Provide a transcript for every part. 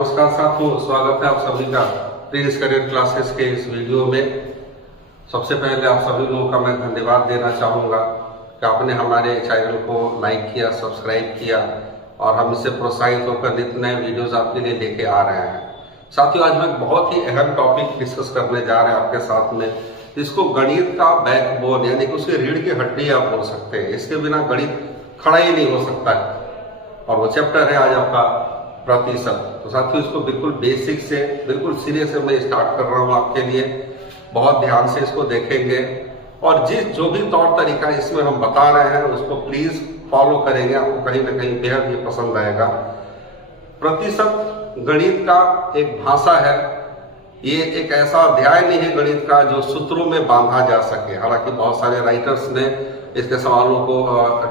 नमस्कार साथियों, स्वागत है आप सभी का प्रिंस करियर क्लासेस के इस वीडियो में। सबसे पहले आप सभी लोगों का मैं धन्यवाद देना चाहूँगा कि आपने हमारे चैनल को लाइक किया, सब्सक्राइब किया और हम इससे प्रोत्साहित होकर नित्य नए वीडियोज आपके लिए लेके आ रहे हैं। साथियों, आज मैं बहुत ही अहम टॉपिक डिस्कस करने जा रहे हैं आपके साथ में, जिसको गणित का बैकबोन यानी कि उसकी रीढ़ की हड्डी आप बोल सकते हैं। इसके बिना गणित खड़ा ही नहीं हो सकता है और वो चैप्टर है आज आपका प्रतिशत। तो साथियों, इसको बिल्कुल बेसिक से बिल्कुल सीरियस से मैं स्टार्ट कर रहा हूँ आपके लिए। बहुत ध्यान से इसको देखेंगे और जो भी तौर तरीका इसमें हम बता रहे हैं उसको प्लीज फॉलो करेंगे। आपको कहीं ना कहीं बेहद ये पसंद आएगा। प्रतिशत गणित का एक भाषा है। ये एक ऐसा अध्याय नहीं है गणित का जो सूत्रों में बांधा जा सके। हालांकि बहुत सारे राइटर्स ने इसके सवालों को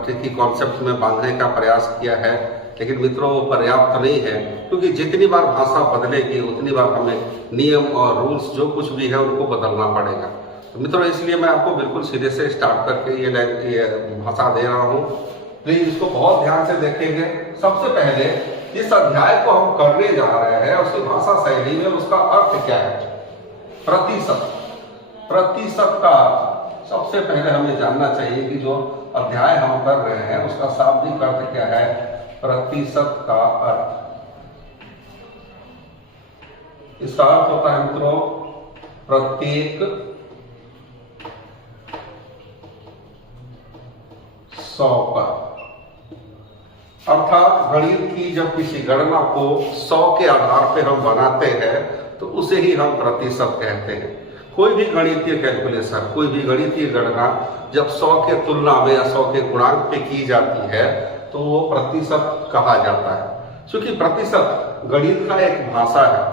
ट्रिकी कॉन्सेप्ट में बांधने का प्रयास किया है, लेकिन मित्रों वो पर्याप्त नहीं है, क्योंकि जितनी बार भाषा बदलेगी उतनी बार हमें नियम और रूल्स जो कुछ भी है उनको बदलना पड़ेगा। तो मित्रों, इसलिए मैं आपको बिल्कुल सीधे से स्टार्ट करके ये भाषा दे रहा हूँ। प्लीज इसको बहुत ध्यान से देखेंगे। सबसे पहले इस अध्याय को हम करने जा रहे हैं, उसकी भाषा शैली में उसका अर्थ क्या है। प्रतिशत का सबसे पहले हमें जानना चाहिए कि जो अध्याय हम कर रहे हैं उसका शाब्दिक अर्थ क्या है। प्रतिशत का अर्थ, इसका अर्थ होता है मित्रों प्रत्येक 100 पर। अर्थात गणित की जब किसी गणना को 100 के आधार पे हम बनाते हैं तो उसे ही हम प्रतिशत कहते हैं। कोई भी गणितीय कैलकुलेशन, कोई भी गणितीय गणना जब 100 के तुलना में या 100 के गुणांक पे की जाती है तो वो प्रतिशत कहा जाता है। क्योंकि प्रतिशत गणित का एक भाषा है,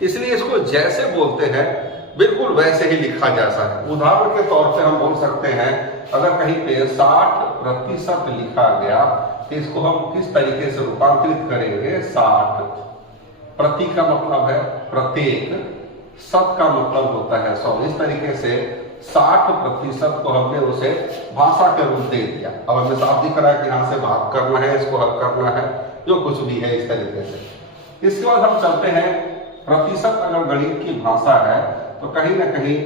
इसलिए इसको जैसे बोलते हैं बिल्कुल वैसे ही लिखा जाता है। उदाहरण के तौर पे हम बोल सकते हैं, अगर कहीं पे 60% लिखा गया तो इसको हम किस तरीके से रूपांतरित करेंगे। 60 प्रति का मतलब है प्रत्येक, शत का मतलब होता है 100। इस तरीके से 60% को हमने उसे भाषा के रूप दे दिया। अब हमें साफ दिख रहा है कि यहाँ से भाग करना है, इसको हल करना है, जो कुछ भी है इस तरीके से। इसके बाद हम चलते हैं, प्रतिशत अगर गणित की भाषा है तो कहीं ना कहीं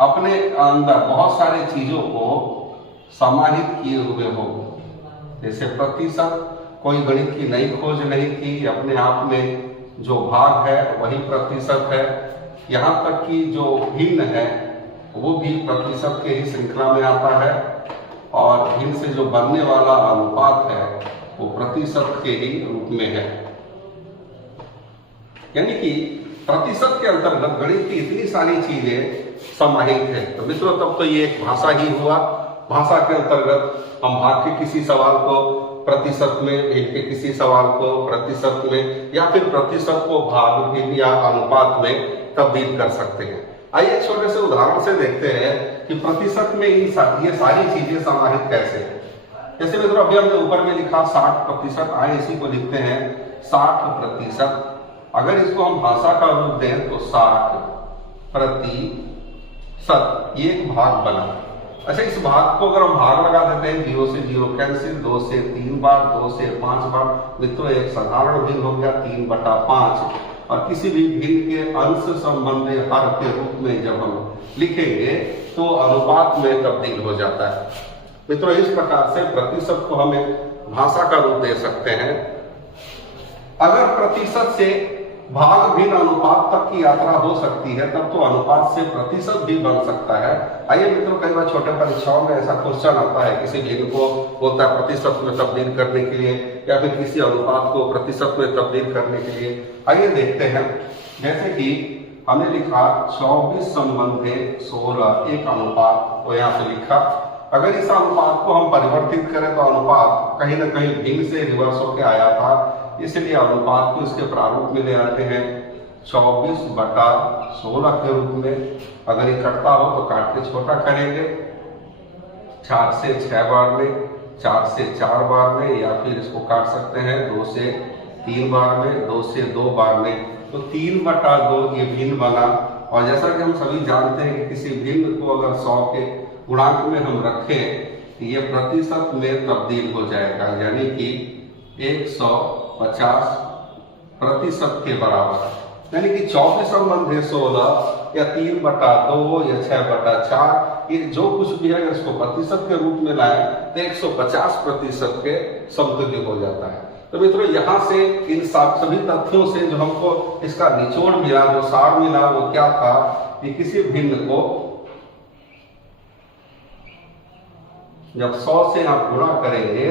अपने अंदर बहुत सारी चीजों को समाहित किए हुए हो। जैसे प्रतिशत कोई गणित की नई खोज नहीं थी, अपने आप में जो भाग है वही प्रतिशत है। यहाँ तक कि जो भिन्न है वो भी प्रतिशत के ही श्रृंखला में आता है और भिन्न से जो बनने वाला अनुपात है वो प्रतिशत के ही रूप में है। यानी कि प्रतिशत के अंतर्गत गणित की इतनी सारी चीजें समाहित है। तो मित्रों, तब तो ये एक भाषा ही हुआ। भाषा के अंतर्गत हम भाग के किसी सवाल को प्रतिशत में, भिन्न के किसी सवाल को प्रतिशत में, या फिर प्रतिशत को भाग, भिन्न या अनुपात में तब्दील कर सकते हैं। आइए एक छोटे से उदाहरण से देखते हैं कि प्रतिशत में ये सारी चीजें समाहित कैसे है। जैसे मित्रों, अभी हमने ऊपर में लिखा 60%, आए इसी को लिखते हैं 60%। अगर इसको हम भाषा का रूप दें तो 60%, ये एक भाग बना। अच्छा, इस भाग को अगर हम भाग लगा देते हैं, 0 से 0 कैंसिल, 2 से 3 बार, 2 से 5 बार, मित्रों एक साधारण भिन्न हो गया 3/5। और किसी भी भिन्न के अंश संबंधी हर के रूप में जब हम लिखेंगे तो अनुपात में तब्दील हो जाता है। मित्रों, इस प्रकार से प्रतिशत को हम एक भाषा का रूप दे सकते हैं। अगर प्रतिशत से भाग भिन्न अनुपात तक की यात्रा हो सकती है तब तो अनुपात से प्रतिशत भी बन सकता है। आइए मित्रों, कई बार छोटे परीक्षाओं में ऐसा क्वेश्चन आता है, किसी भिन्न को बोलता है प्रतिशत में तब्दील करने के लिए या फिर किसी अनुपात को प्रतिशत में तब्दील करने के लिए। आइए देखते हैं, जैसे कि हमने लिखा 24 संबंधे 16, एक अनुपात को यहाँ से लिखा। अगर इस अनुपात को हम परिवर्तित करें तो अनुपात कहीं ना कहीं भिन्न से रिवर्स होकर आया था, इसलिए अनुपात को इसके प्रारूप में ले आते हैं 24/16 के रूप में। अगर ये कटता हो तो काट के छोटा करेंगे, 4 से 6 बार में, 4 से 4 बार में, या फिर इसको काट सकते हैं 2 से 3 बार में, 2 से 2 बार में। तो 3/2 ये भिन्न बना। और जैसा कि हम सभी जानते हैं कि किसी भिन्न को अगर 100 के गुणांक में हम रखें ये प्रतिशत में तब्दील हो जाएगा, यानी कि 150 प्रतिशत के बराबर है। यानी कि 24/16 या 3/2 या 6/4, ये जो कुछ भी है इसको प्रतिशत के रूप में लाए तो 150% के समतुल्य हो जाता है। तो मित्रों यहां से इन सभी तथ्यों से जो हमको इसका निचोड़ मिला, जो सार मिला, वो क्या था कि किसी भिन्न को जब 100 से आप गुणा करेंगे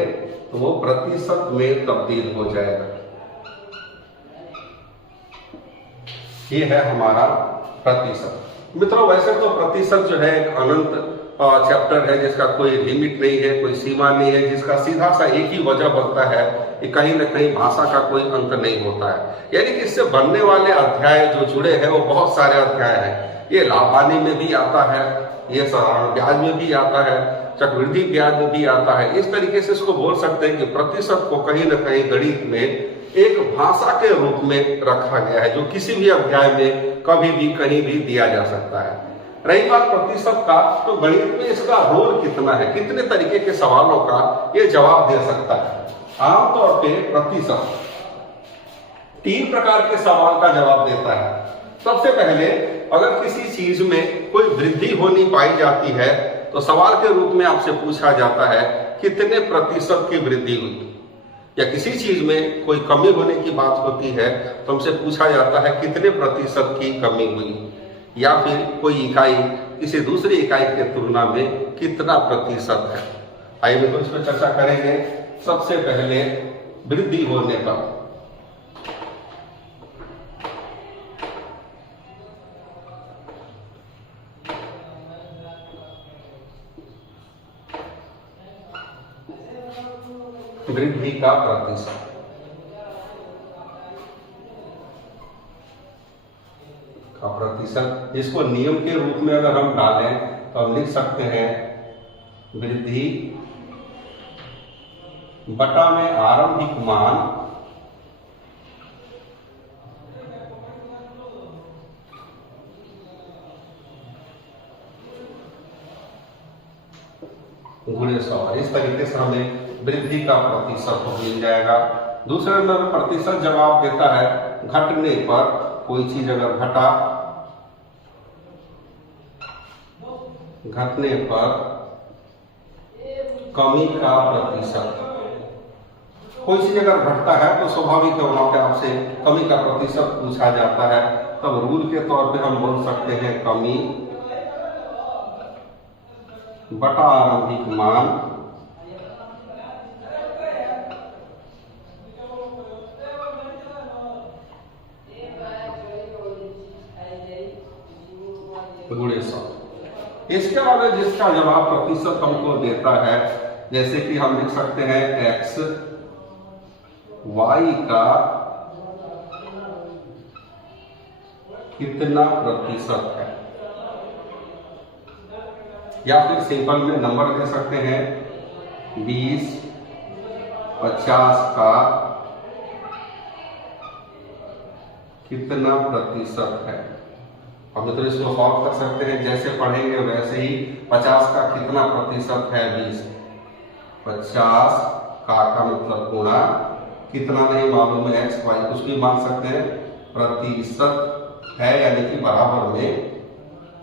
तो वो प्रतिशत में तब्दील हो जाएगा। ये है हमारा प्रतिशत। मित्रों वैसे तो प्रतिशत जो है एक अनंत चैप्टर है, जिसका कोई लिमिट नहीं है, कोई सीमा नहीं है, जिसका सीधा सा एक ही वजह बनता है कि कहीं न कहीं भाषा का कोई अंत नहीं होता है। यानी कि इससे बनने वाले अध्याय जो जुड़े हैं वो बहुत सारे अध्याय हैं। ये लाभ हानि में भी आता है, ये साधारण ब्याज में भी आता है, चक्रवृद्धि ब्याज में भी आता है। इस तरीके से इसको बोल सकते हैं कि प्रतिशत को कहीं न कहीं गणित में एक भाषा के रूप में रखा गया है, जो किसी भी अध्याय में कभी भी कहीं भी दिया जा सकता है। रही बात प्रतिशत का, तो गणित में इसका रोल कितना है, कितने तरीके के सवालों का ये जवाब दे सकता है। आमतौर पे प्रतिशत 3 प्रकार के सवाल का जवाब देता है। सबसे पहले अगर किसी चीज में कोई वृद्धि होनी पाई जाती है तो सवाल के रूप में आपसे पूछा जाता है कितने प्रतिशत की वृद्धि हुई, या किसी चीज में कोई कमी होने की बात होती है तो हमसे पूछा जाता है कितने प्रतिशत की कमी हुई, या फिर कोई इकाई किसी दूसरी इकाई की तुलना में कितना प्रतिशत है। आइए मित्रों इस पर चर्चा करेंगे। सबसे पहले वृद्धि होने पर वृद्धि का प्रतिशत, इसको नियम के रूप में अगर हम डालें तो हम लिख सकते हैं वृद्धि बटा में आरंभिक मान गुणे 100। इस तरीके से हमें वृद्धि का प्रतिशत मिल जाएगा। दूसरे नंबर प्रतिशत जवाब देता है घटने पर, कोई चीज अगर घटने पर कमी का प्रतिशत। कोई चीज अगर घटता है तो स्वाभाविक है वहां पे आपसे कमी का प्रतिशत पूछा जाता है। तब रूल के तौर पे हम बोल सकते हैं कमी बटा आरंभिक मान गुणे 100। इसके अलावा जिसका जवाब प्रतिशत हमको देता है, जैसे कि हम लिख सकते हैं x y का कितना प्रतिशत है, या फिर सिंपल में नंबर दे सकते हैं 20 50 का कितना प्रतिशत है। अब मित्रों इसको सॉल्व कर सकते हैं, जैसे पढ़ेंगे वैसे ही। 50 का कितना प्रतिशत है 20, 50 का मतलब गुणा, कितना नहीं मालूम है x y कुछ भी मान सकते हैं, प्रतिशत है यानी कि बराबर में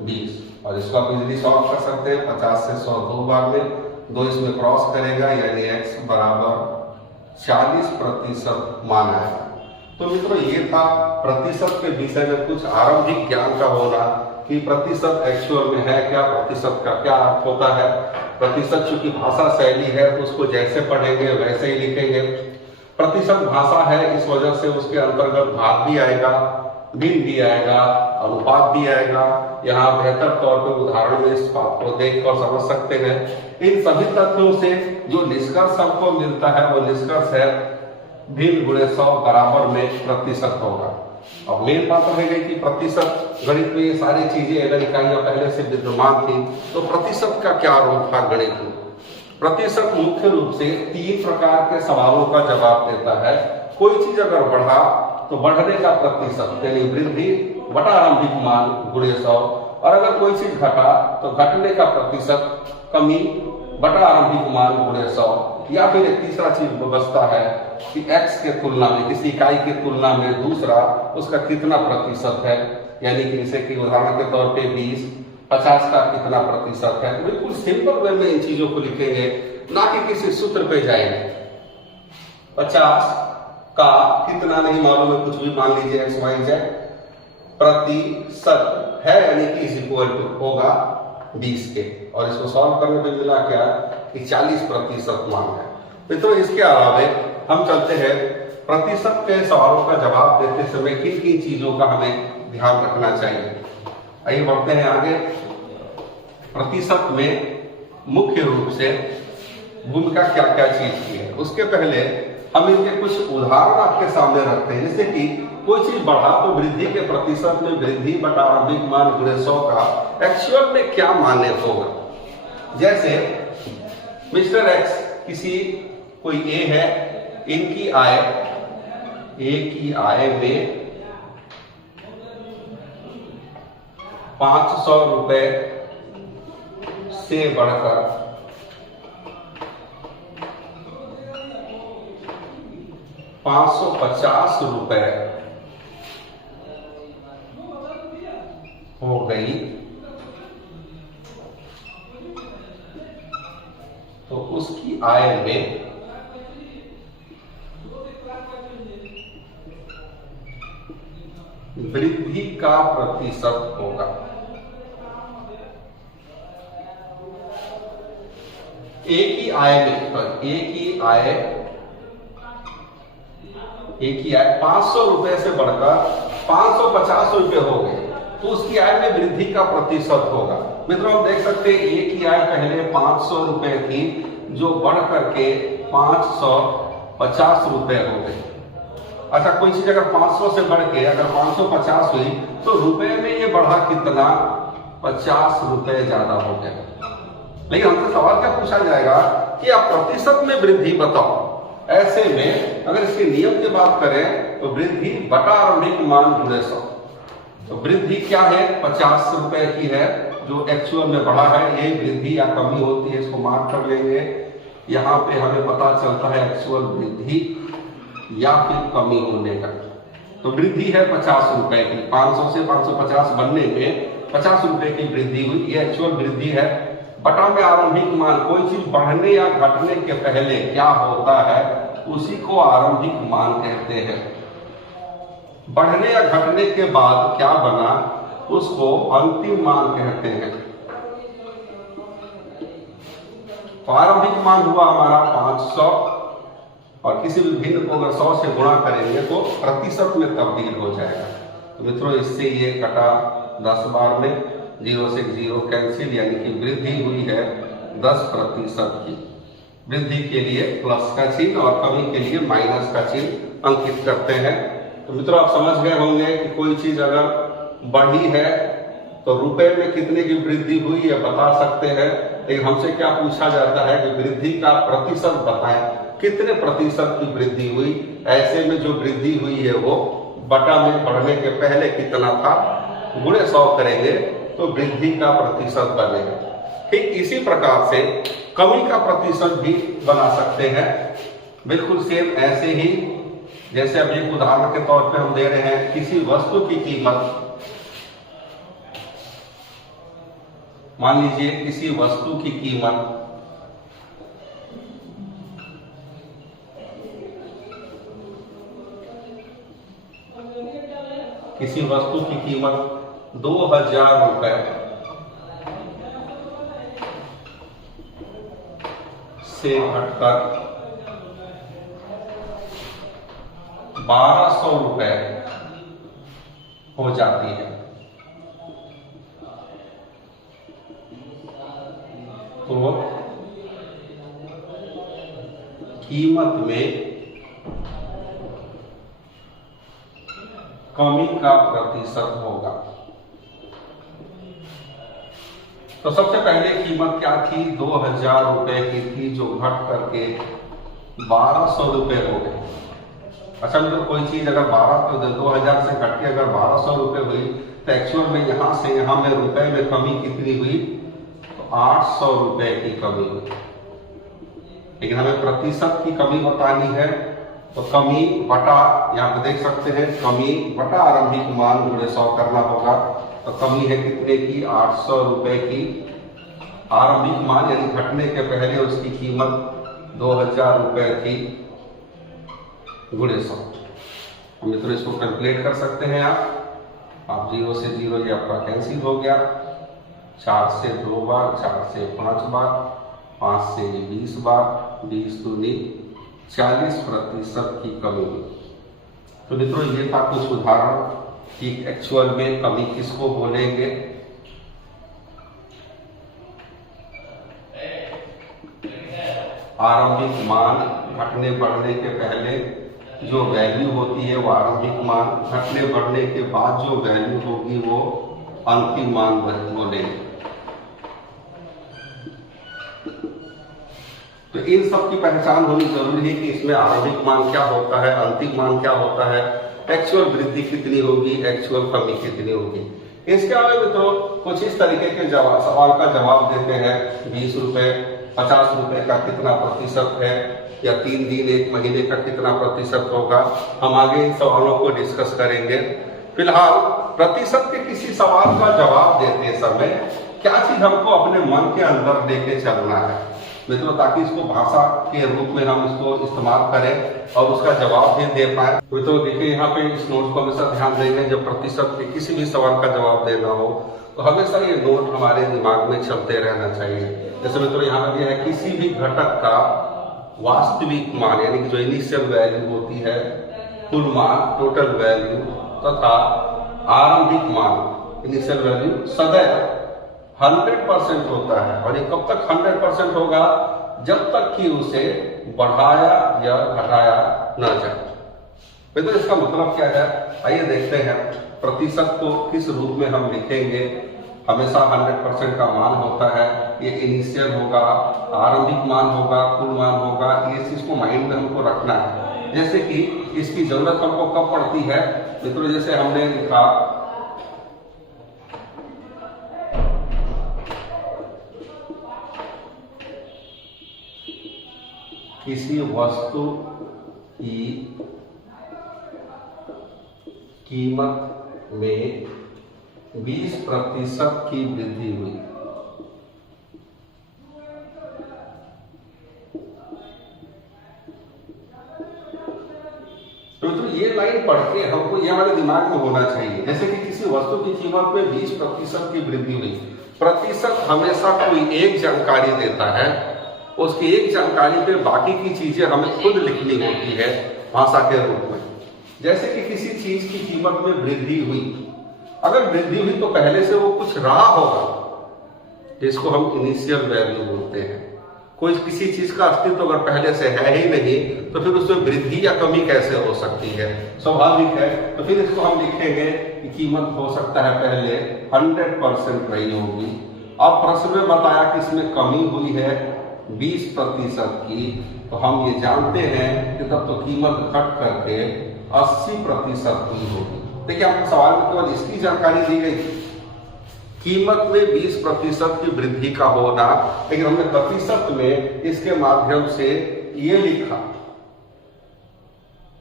20। और इसको आप इजीली सॉल्व कर सकते हैं। 50 से 100 दो बार में, 2 इसमें क्रॉस करेगा यानी x बराबर 40% मान आएगा। तो मित्रों ये था प्रतिशत के विषय में कुछ आरंभिक ज्ञान का होना कि प्रतिशत एक्चुअल में है क्या, प्रतिशत का क्या अर्थ होता है। प्रतिशत चूंकि भाषा शैली है तो उसको जैसे पढ़ेंगे वैसे ही लिखेंगे। प्रतिशत भाषा है, इस वजह से उसके अंतर्गत भाग भी आएगा, भिन्न भी आएगा, अनुपात भी आएगा। यहाँ बेहतर तौर पर उदाहरण में इस बात को देखकर समझ सकते हैं। इन सभी तथ्यों से जो निष्कर्ष हमको मिलता है वो निष्कर्ष है भिन्न गुणे 100 बराबर में प्रतिशत होगा। अब मेन बात रह गई कि प्रतिशत गणित में ये सारी चीजें अगर इकाइयां पहले से विद्यमान थी तो प्रतिशत का क्या रोल था गणित में। प्रतिशत मुख्य रूप से 3 प्रकार के सवालों का जवाब देता है। कोई चीज अगर बढ़ा तो बढ़ने का प्रतिशत यानी वृद्धि बटा आरंभिक मान गुणे 100, और अगर कोई चीज घटा तो घटने का प्रतिशत कमी बटा आरंभिक मान गुणे 100। या फिर एक तीसरा चीज बचता है कि x के तुलना में, किसी इकाई की तुलना में दूसरा उसका कितना प्रतिशत है, यानी कि जैसे कि उदाहरण के तौर पे 20, 50 का कितना प्रतिशत है। बिल्कुल सिंपल वे में इन चीजों को लिखेंगे, ना कि किसी सूत्र पे जाएंगे। 50 का कितना नहीं मालूम है, कुछ भी मान लीजिए x y z, प्रतिशत है यानी कि इज इक्वल टू होगा 20 के, और इसको सॉल्व करने पे मिला क्या कि 40% मान है। मित्रों इसके अलावा हम चलते हैं प्रतिशत के सवालों का जवाब देते समय किन किन चीजों का हमें ध्यान रखना चाहिए। आइए बढ़ते हैं आगे। प्रतिशत में मुख्य रूप से भूमिका क्या क्या चीज की है, उसके पहले हम इनके कुछ उदाहरण आपके सामने रखते हैं। जैसे कि कोई चीज बढ़ा तो वृद्धि के प्रतिशत में वृद्धि बटा आरंभिक मान गुणे 100 का एक्चुअल में क्या मान्य होगा। जैसे मिस्टर एक्स किसी कोई ए है, इनकी आय, ए की आय में 500 रुपए से बढ़कर 550 रुपए हो गई, तो उसकी आय में वृद्धि का प्रतिशत होगा। ए की आय में, तो ए की आय 500 रुपए से बढ़कर 550 रुपए हो गए, तो उसकी आय में वृद्धि का प्रतिशत होगा। मित्रों हम देख सकते हैं ए की आय पहले 500 रुपए थी, जो बढ़ करके 550 रुपए हो गई। अच्छा, कोई चीज अगर 500 से बढ़ के अगर 550 हुई तो रुपए में ये बढ़ा कितना, 50 रुपए ज्यादा हो गया। लेकिन हमसे सवाल क्या पूछा जाएगा कि आप प्रतिशत में वृद्धि बताओ। ऐसे में अगर इसके नियम की बात करें तो वृद्धि बटा आरंभिक मान गुणे 100, तो वृद्धि क्या है 50 रुपए की है जो एक्चुअल में बढ़ा है, ये वृद्धि या कमी होती है, इसको मार्क कर लेंगे। यहाँ पे हमें पता चलता है एक्चुअल वृद्धि या फिर कमी होने का। तो वृद्धि है 50 रुपए की, 500 से 550 बनने में 50 रुपए की वृद्धि हुई, ये एक्चुअल वृद्धि है। बटा में आरंभिक मान, कोई चीज बढ़ने या घटने के पहले क्या होता है उसी को आरंभिक मान कहते हैं। बढ़ने या घटने के बाद क्या बना उसको अंतिम मान कहते हैं। तो आरंभिक मान हुआ हमारा 500, और किसी भी भिन्न को अगर 100 से गुणा करेंगे तो प्रतिशत में तब्दील हो जाएगा। तो मित्रों इससे ये कटा 10 बार में, 0 से 0 कैंसिल, यानी कि वृद्धि हुई है 10% की। वृद्धि के लिए प्लस का चिन्ह और कमी के लिए माइनस का चिन्ह अंकित करते हैं। तो मित्रों आप समझ गए होंगे कि कोई चीज अगर बढ़ी है तो रुपए में कितने की वृद्धि हुई है बता सकते हैं, लेकिन हमसे क्या पूछा जाता है कि वृद्धि का प्रतिशत बताएं, कितने प्रतिशत की वृद्धि हुई। ऐसे में जो वृद्धि हुई है वो बटा में बढ़ने के पहले कितना था, गुणे 100 करेंगे तो वृद्धि का प्रतिशत बनेगा। ठीक इसी प्रकार से कमी का प्रतिशत भी बना सकते हैं, बिल्कुल सेम ऐसे ही। जैसे अब एक उदाहरण के तौर पे हम दे रहे हैं, किसी वस्तु की कीमत, मान लीजिए किसी वस्तु की कीमत किसी वस्तु की कीमत 2000 रुपए से घटकर 1200 रुपए हो जाती है, तो कीमत में कमी का प्रतिशत होगा। तो सबसे पहले कीमत क्या थी, 2000 रुपए की थी, जो घट करके 1200 रुपए हो गई। अच्छा मतलब कोई चीज अगर 2000 से घट के अगर 1200 रुपए हुई तो एक्चुअल में यहां से यहां में रुपए में कमी कितनी हुई, तो 800 रुपए की कमी हुई। लेकिन हमें प्रतिशत की कमी बतानी है, तो कमी बटा, यहाँ पे देख सकते हैं कमी बटा आरंभिक मान गुणे 100 करना होगा। तो कमी है कितने की, 800 रुपए की। आरंभिक मान यानी घटने के पहले उसकी कीमत 2000 रुपए थी, गुणे 100। मित्रों इसको कैलकुलेट कर सकते हैं आप 0 से 0 ये आपका कैंसिल हो गया, 4 से 2 बार, 4 से 5 बार, 5 से 20 बार, 20 दूनी 40% की कमी हुई। तो मित्रों ये था कुछ उदाहरण कि एक्चुअल में कमी किसको बोलेंगे। आरंभिक मान घटने बढ़ने के पहले जो वैल्यू होती है वो आरंभिक मान, घटने बढ़ने के बाद जो वैल्यू होगी वो अंतिम मान बोलेंगे। तो इन सब की पहचान होनी जरूरी है कि इसमें आरंभिक मान क्या होता है, अंतिम मान क्या होता है, एक्चुअल वृद्धि कितनी होगी, एक्चुअल कमी कितनी होगी। इसके अलावा मित्रों कुछ इस तरीके के सवाल का जवाब देते हैं, 20 रुपए 50 रुपए का कितना प्रतिशत है, या 3 दिन 1 महीने का कितना प्रतिशत होगा। हम आगे इन सवालों को डिस्कस करेंगे। फिलहाल प्रतिशत के किसी सवाल का जवाब देते समय क्या चीज हमको अपने मन के अंदर लेके चलना है मित्रों, ताकि इसको भाषा के रूप में हम इसको इस्तेमाल करें और उसका जवाब भी दे पाए। मित्रों देखिए यहाँ पे इस नोट को हमेशा ध्यान देंगे, जब प्रतिशत के किसी भी सवाल का जवाब देना हो तो हमेशा ये नोट हमारे दिमाग में चलते रहना चाहिए। जैसे मित्रों यहाँ पर है किसी भी घटक का वास्तविक मान यानी कि जो इनिशियल वैल्यू होती है, कुल मान टोटल वैल्यू तथा आरंभिक मान इनिशियल वैल्यू सदैव 100% होता है। और ये कब तक 100% होगा, जब तक कि उसे बढ़ाया या घटाया न जाए। तो इसका मतलब क्या है, आइए देखते हैं। प्रतिशत को किस रूप में हम लिखेंगे। हमेशा 100% का मान होता है, ये इनिशियल होगा, आरंभिक मान होगा, कुल मान होगा, ये चीज को माइंड में हमको रखना है। जैसे कि इसकी जरूरत हमको कब पड़ती है मित्रों, जैसे हमने लिखा किसी वस्तु की कीमत में 20% की वृद्धि हुई। तो ये लाइन पढ़ के हमको ये हमारे दिमाग में होना चाहिए। जैसे कि किसी वस्तु की कीमत में 20% की वृद्धि हुई। प्रतिशत हमेशा कोई एक जानकारी देता है, उसकी एक जानकारी पे बाकी की चीजें हमें खुद लिखनी होती है भाषा के रूप में। जैसे कि किसी चीज की कीमत में वृद्धि हुई, अगर वृद्धि हुई तो पहले से वो कुछ रहा होगा, जिसको हम इनिशियल वैल्यू बोलते हैं। कोई किसी चीज का अस्तित्व अगर पहले से है ही नहीं तो फिर उसमें वृद्धि या कमी कैसे हो सकती है, स्वाभाविक है। तो फिर इसको हम लिखेंगे कि कीमत हो सकता है पहले 100% रही होगी। अब प्रश्न में बताया कि इसमें कमी हुई है 20% की, तो हम ये जानते हैं कि तब तो कीमत घट करके 80% हुई होगी। देखिए आपको सवाल में केवल इसकी जानकारी दी गई, कीमत में 20% की वृद्धि का होना, लेकिन हमने प्रतिशत में इसके माध्यम से ये लिखा।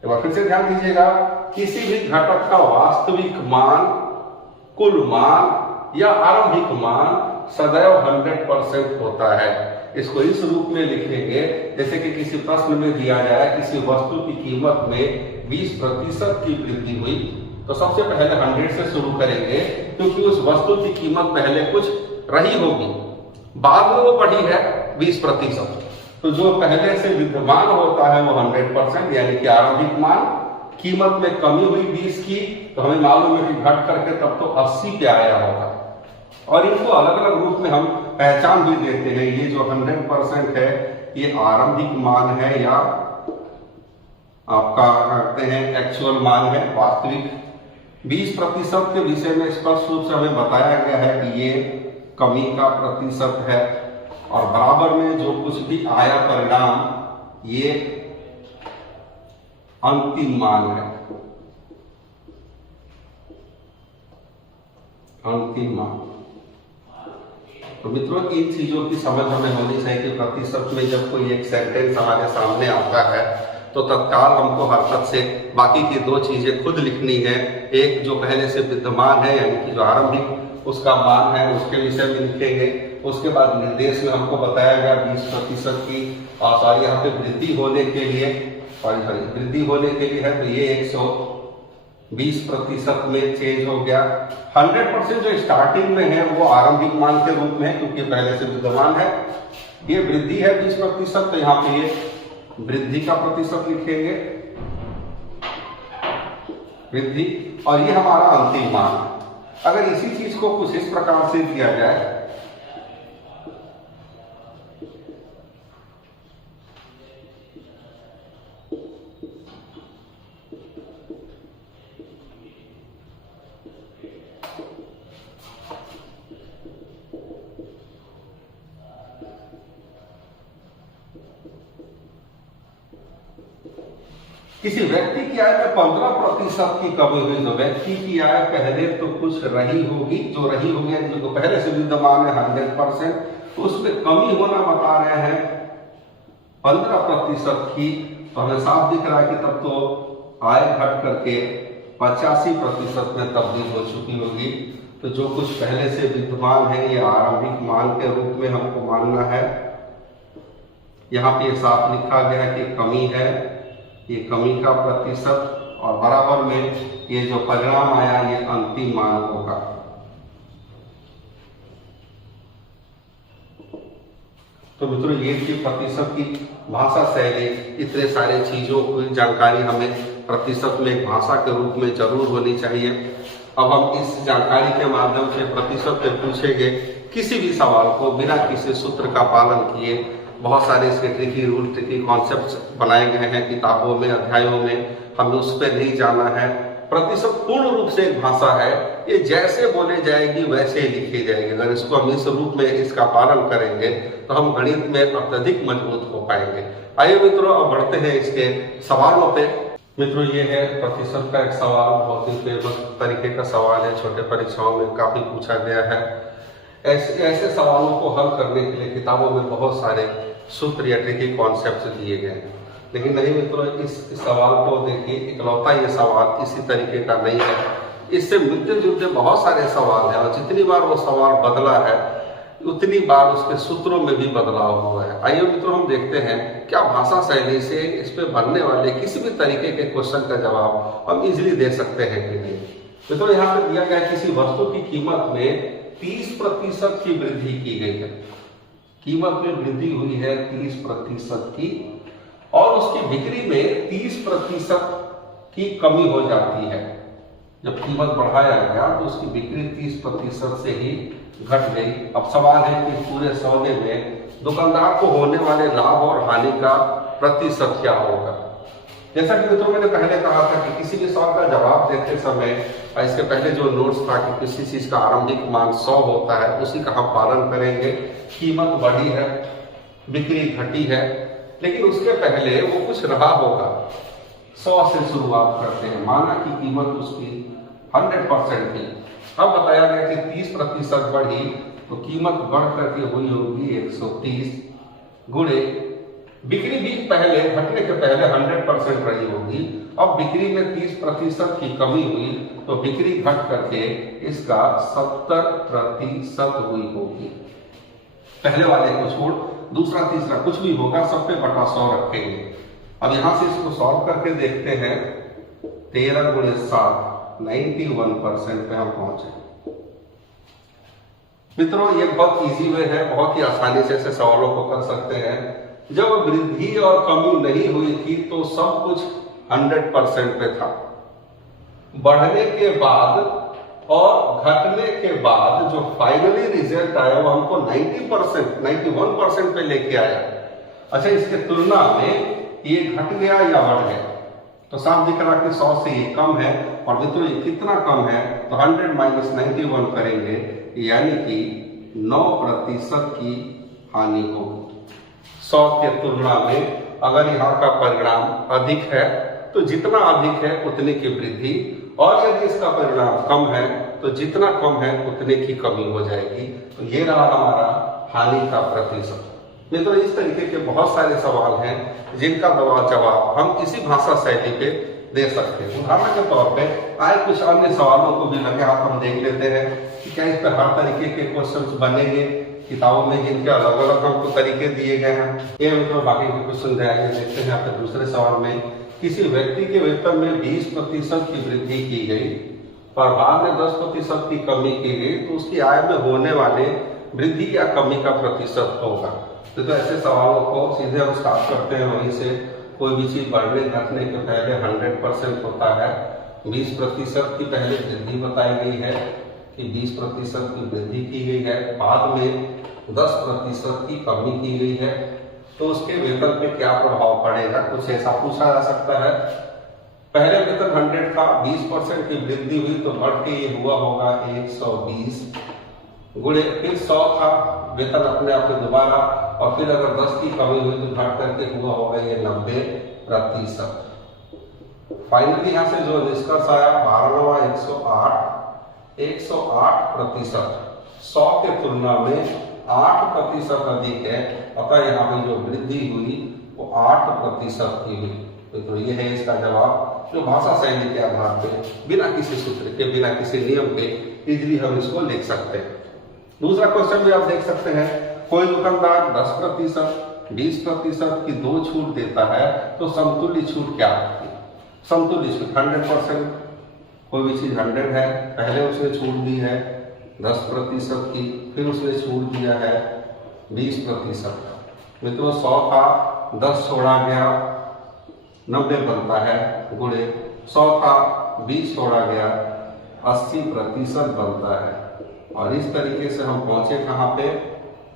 एक बार फिर से ध्यान दीजिएगा, किसी भी घटक का वास्तविक मान, कुल मान या आरंभिक मान सदैव 100% होता है। इसको इस रूप में लिखेंगे जैसे कि किसी प्रश्न में दिया जाए किसी वस्तु की कीमत में 20% की वृद्धि हुई, तो सबसे पहले 100 से शुरू करेंगे, क्योंकि उस वस्तु की कीमत पहले कुछ रही होगी, बाद में वो बढ़ी है 20%। तो जो पहले से विद्यमान होता है वो 100% यानी कि आरंभिक मान। कीमत में कमी हुई 20 की, तो हमें मालूम है कि घट करके तब तो 80 पे आया होगा। और इनको अलग अलग रूप में हम पहचान भी देते हैं। ये जो 100% है ये आरंभिक मान है या आपका कहते हैं एक्चुअल मान है, वास्तविक। 20% के विषय में स्पष्ट रूप से हमें बताया गया है कि ये कमी का प्रतिशत है, और बराबर में जो कुछ भी आया परिणाम ये अंतिम मान है, अंतिम मान। तो मित्रों इन चीजों की समझ हमें होनी चाहिए कि प्रतिशत में जब कोई एक सेंटेंस हमारे सामने आता है तो तत्काल हमको हरकत से बाकी की दो चीजें खुद लिखनी है। एक जो पहले से विद्यमान है यानी कि जो आरंभिक उसका मान है उसके विषय में लिखेंगे। उसके बाद निर्देश में हमको बताया गया 20% की सॉरी यहाँ पे वृद्धि होने के लिए वृद्धि होने के लिए है तो ये 120% में चेंज हो गया। 100% जो स्टार्टिंग में है वो आरंभिक मान के रूप में है क्योंकि पहले से विद्यमान है। ये वृद्धि है 20% तो यहाँ पे ये वृद्धि का प्रतिशत लिखेंगे वृद्धि, और ये हमारा अंतिम मान। अगर इसी चीज को कुछ इस प्रकार से दिया जाए किसी व्यक्ति की आय में 15% की कमी हुई तो व्यक्ति की आय पहले तो कुछ रही होगी जो पहले से विद्यमान है 100%, तो उसमें कमी होना बता रहे हैं 15% की, तो हमें साफ दिख रहा है कि तब तो आय घट करके 85% में तब्दील हो चुकी होगी। तो जो कुछ पहले से विद्यमान है ये आरंभिक मान के रूप में हमको मानना है। यहाँ पे साफ लिखा गया है कि कमी है, ये कमी का प्रतिशत, और बराबर में ये जो परिणाम आया ये अंतिम मान होगा। तो मित्रों ये थी प्रतिशत की भाषा शैली। इतने सारे चीजों की जानकारी हमें प्रतिशत में एक भाषा के रूप में जरूर होनी चाहिए। अब हम इस जानकारी के माध्यम से प्रतिशत पे पूछेंगे किसी भी सवाल को बिना किसी सूत्र का पालन किए। बहुत सारे इसके ट्रिकी रूल ट्रिकी कॉन्सेप्ट्स बनाए गए हैं किताबों में अध्यायों में, हमें उस पर नहीं जाना है। प्रतिशत पूर्ण रूप से एक भाषा है, ये जैसे बोले जाएगी वैसे ही लिखी जाएगी। अगर इसको हम इस रूप में इसका पालन करेंगे तो हम गणित में अत्यधिक मजबूत हो पाएंगे। आइए मित्रों अब बढ़ते हैं इसके सवालों पे। मित्रों ये है प्रतिशत का एक सवाल, बहुत ही फेमस तरीके का सवाल है, छोटे परीक्षाओं में काफी पूछा गया है। ऐसे सवालों को हल करने के लिए किताबों में बहुत सारे सूत्र या ट्रिकी कॉन्सेप्ट दिए गए हैं, लेकिन नहीं मित्रों इस सवाल को देखिए इकलौता ये सवाल इसी तरीके का नहीं है। इससे मिलते जुलते बहुत सारे सवाल हैं और जितनी बार वो सवाल बदला है उतनी बार उसके सूत्रों में भी बदलाव हुआ है। आइए मित्रों हम देखते हैं क्या भाषा शैली से इस पे बनने वाले किसी भी तरीके के क्वेश्चन का जवाब हम इजीली दे सकते हैं कि नहीं। मित्रों यहाँ पे दिया गया किसी वस्तु की कीमत में 30% की वृद्धि की गई है, कीमत में वृद्धि हुई है 30% की, और उसकी बिक्री में 30% की कमी हो जाती है। जब कीमत बढ़ाया गया तो उसकी बिक्री 30% से ही घट गई। अब सवाल है कि पूरे सौदे में दुकानदार को होने वाले लाभ और हानि का प्रतिशत क्या होगा। जैसा कि मित्रों मैंने पहले कहा था कि किसी भी सवाल का जवाब देते समय इसके पहले जो नोट्स था कि किसी चीज का आरंभिक मान 100 होता है उसी का हम पालन करेंगे। कीमत बढ़ी है, बिक्री घटी है, लेकिन उसके पहले वो कुछ रहा होगा। 100 से शुरुआत करते हैं, माना कि कीमत उसकी 100% थी, अब बताया गया कि 30% बढ़ी तो कीमत बढ़ करके हुई होगी 130 गुणे बिक्री भी पहले घटने के पहले 100% रही होगी। अब बिक्री में 30% की कमी हुई तो बिक्री घट करके इसका 70% हुई होगी। पहले वाले को छोड़ दूसरा तीसरा कुछ भी होगा सब पे बटा 100 रखेंगे। अब यहां से इसको सॉल्व करके देखते हैं। 13 गुणे 7 91% पे हम पहुंचे। मित्रों ये बहुत इजी वे है, बहुत ही आसानी से ऐसे सवालों को कर सकते हैं। जब वृद्धि और कमी नहीं हुई थी तो सब कुछ 100% पे था। बढ़ने के बाद और घटने के बाद जो फाइनली रिजल्ट आया वो हमको 90% 91% पे लेके आया। अच्छा इसके तुलना में ये घट गया या बढ़ गया, तो साफ दिख रहा कि 100 से ये कम है। और मित्रों ये कितना कम है तो 100 माइनस 91 करेंगे यानी कि 9% की हानि होगी। 100 के तुलना में अगर यहाँ का परिणाम अधिक है तो जितना अधिक है उतने की वृद्धि, और यदि इसका परिणाम कम है तो जितना कम है उतने की कमी हो जाएगी। तो ये रहा हमारा हानि का प्रतिशत। मित्रों, इस तरीके के बहुत सारे सवाल हैं जिनका जवाब हम इसी भाषा शैली पे दे सकते हैं। उदाहरण के तौर पे आए कुछ अन्य सवालों को भी लगे हाथ हम देख लेते हैं कि क्या इस पर हर तरीके के क्वेश्चंस बनेंगे किताबों में, जिनके अलग अलग हमको तरीके दिए गए हैं। ये मतलब बाकी के क्वेश्चन देखते हैं। यहाँ पे दूसरे सवाल में किसी व्यक्ति के वेतन में 20% की वृद्धि की गई पर बाद में 10% की कमी की गई, तो उसकी आय में होने वाले वृद्धि या कमी का प्रतिशत होगा। तो ऐसे सवालों को सीधे हम स्टार्ट करते हैं वहीं से। कोई भी चीज बढ़ने घटने के पहले 100% होता है। 20% की पहले वृद्धि बताई गई है कि 20% की वृद्धि की गई है, बाद में 10% की कमी की गई है, तो उसके वेतन पे क्या प्रभाव पड़ेगा, कुछ ऐसा पूछा जा सकता है। पहले वेतन 100 था, 20% की वृद्धि हुई तो बढ़ के ये हुआ होगा 120 गुणे फिर 100 था वेतन अपने आप में दोबारा, और फिर अगर 10 की कमी हुई तो घट करके हुआ होगा ये 90%। फाइनली यहाँ से जो निष्कर्ष आया 12वां 108% 100 के तुलना में 8% अधिक है, अतः यहाँ पे जो वृद्धि हुई वो 8% की हुई। तो ये है इसका जवाब, जो भाषा शैली के आधार पे बिना किसी सूत्र के, बिना किसी नियम के इजीली हम इसको लिख सकते हैं। दूसरा क्वेश्चन भी आप देख सकते हैं, कोई दुकानदार 10%, 20% की 2 छूट देता है तो समतुल्य छूट क्या होती है? समतुल्य छूट 100%, कोई भी चीज 100 है, पहले उसने छूट दी है 10% की, फिर उसने छूट दिया है 20%। मित्रों 100 था, 10 छोड़ा गया 90 बनता है, गुणे 100 था 20 छोड़ा गया 80% बनता है। और इस तरीके से हम पहुंचे कहाँ पे?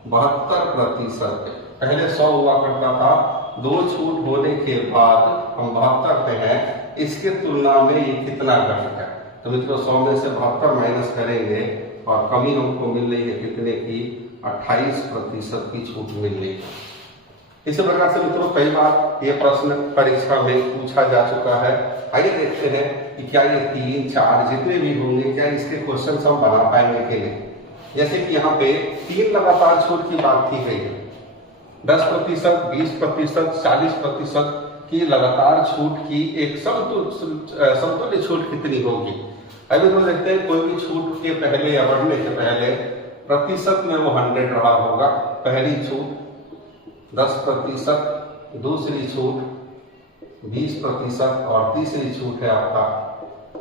72% पे। पहले 100 हुआ करता था, 2 छूट होने के बाद हम 72 पे हैं, इसके तुलना में ये कितना घट गया? तो मित्रों 100 में से 72 माइनस करेंगे और कमी हमको मिल रही है कितने की? 28% की छूट मिल रही है। इसी प्रकार से मित्रों कई बार ये प्रश्न परीक्षा में पूछा जा चुका है। आइए देखते हैं कि क्या ये 3, 4 जितने भी होंगे, क्या इसके क्वेश्चन हम बना पाएंगे कि नहीं। जैसे कि यहाँ पे 3 लगातार छूट की बात की गई है, 10%, 20%, 40% की लगातार छूट की एक समतुल्य छूट कितनी होगी। अभी तो देखते हैं, कोई भी छूट के पहले या बढ़ने के पहले प्रतिशत में वो 100 रहा होगा। पहली छूट 10%, दूसरी छूट 20% और तीसरी छूट है आपका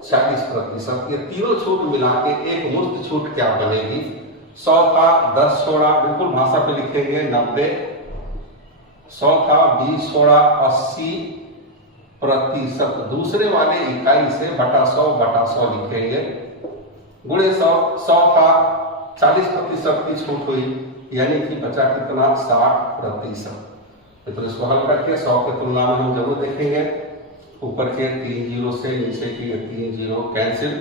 40%। ये तीनों छूट मिला के एक मुफ्त छूट क्या बनेगी? 100 था, 10 छोड़ा, बिल्कुल भाषा पे लिखेंगे 90, 100 था 20 छोड़ा 80%, दूसरे वाले इकाई से बटा 100 लिखेंगे, गुणे 100 था 40% की छूट हुई, यानी कि बचा कितना? 60%। तो इसको हल करके 100 की तुलना में हम जरूर देखेंगे, ऊपर के 3 जीरो से नीचे की 3 जीरो कैंसिल।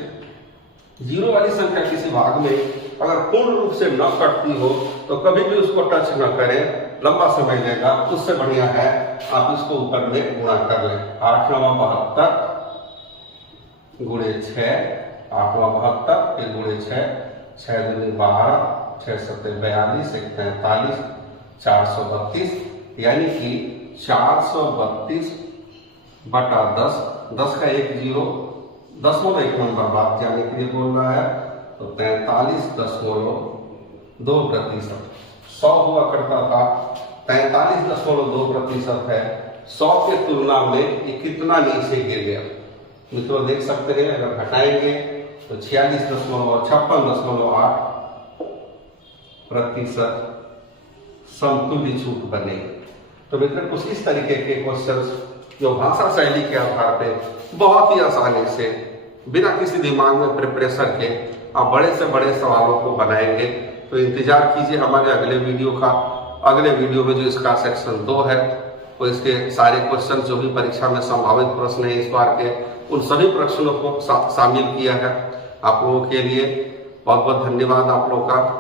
जीरो वाली संख्या किसी भाग में अगर पूर्ण रूप से न कटती हो तो कभी भी उसको टच न करें, लंबा समय लेगा। उससे बढ़िया है आप इसको ऊपर में गुणा कर लें। 8 9 72 गुणे 6, 8 9 72 फिर गुणे 6, 6 दूनी 12, 6 7 42, 1 43, 432, यानी कि 432 बटा 10, 10 का 1 जीरो, 10.1 नंबर बात जाने के लिए बोल रहा है, तो 43.2%। 100 हुआ करता था, 43.2% है। 100 के तुलना में ये कितना नीचे गिर गया? मित्रों देख सकते हैं, अगर घटाएंगे तो 46.56.8% समतुल्य छूट बनेगी। तो मित्रों कुछ इस तरीके के क्वेश्चंस जो भाषा शैली के आधार पे बहुत ही आसानी से बिना किसी दिमाग में प्रिपरेशन के आप बड़े से बड़े सवालों को बनाएंगे। तो इंतजार कीजिए हमारे अगले वीडियो का। अगले वीडियो में जो इसका सेक्शन 2 है, वो इसके सारे क्वेश्चन जो भी परीक्षा में संभावित प्रश्न है इस बार के, उन सभी प्रश्नों को शामिल किया है। आप लोगों के लिए बहुत बहुत धन्यवाद आप लोगों का।